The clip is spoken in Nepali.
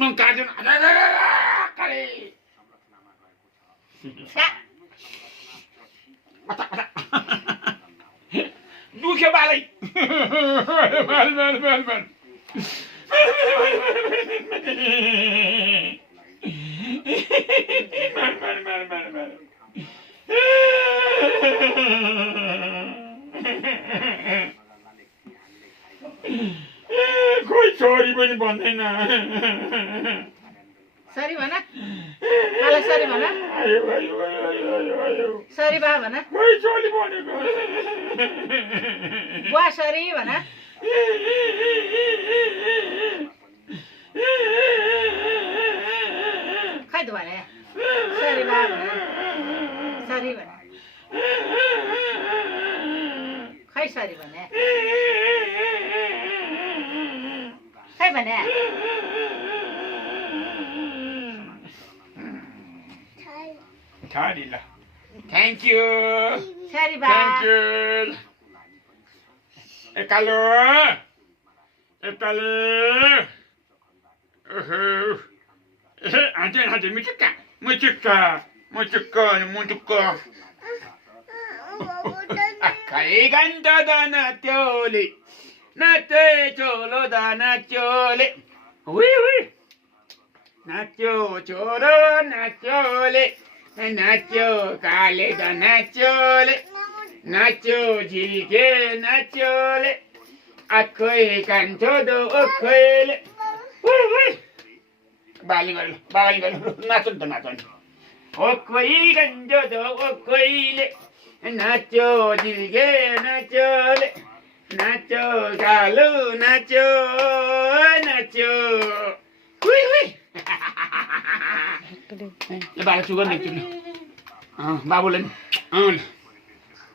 म काट्दैन काले दुख्यो बालै बाल बाल बाल बाल खोइ छोरी पनि भन्दैन सरी भन मलाई सरी भन सरी बा भन खोइ छोरी भनेको बुवा सरी भन खै त भने सरी बा भन सरी भन खै सरी भने खै भने Tadi lah. Thank you. Sorry बा Thank you. Ekalo. Ekalo. Ada mucika. Mucika. Mucika. Mucika. Akai ganda dana tioli. Nate cholo dana tioli. Ui. Nacho cholo nachole. नाच्यो काले द नाच्योले नाच्यो झिके नाच्योले आखै कान्छो दो ओखैले बाली गर्नु नाच्नु त नाच्नु ओखै कान्छो दो ओखैले नाच्यो झिके नाच्योले नाच्यो कालो नाच्यो नाच्यो ले बाला चुगर ले बाबुले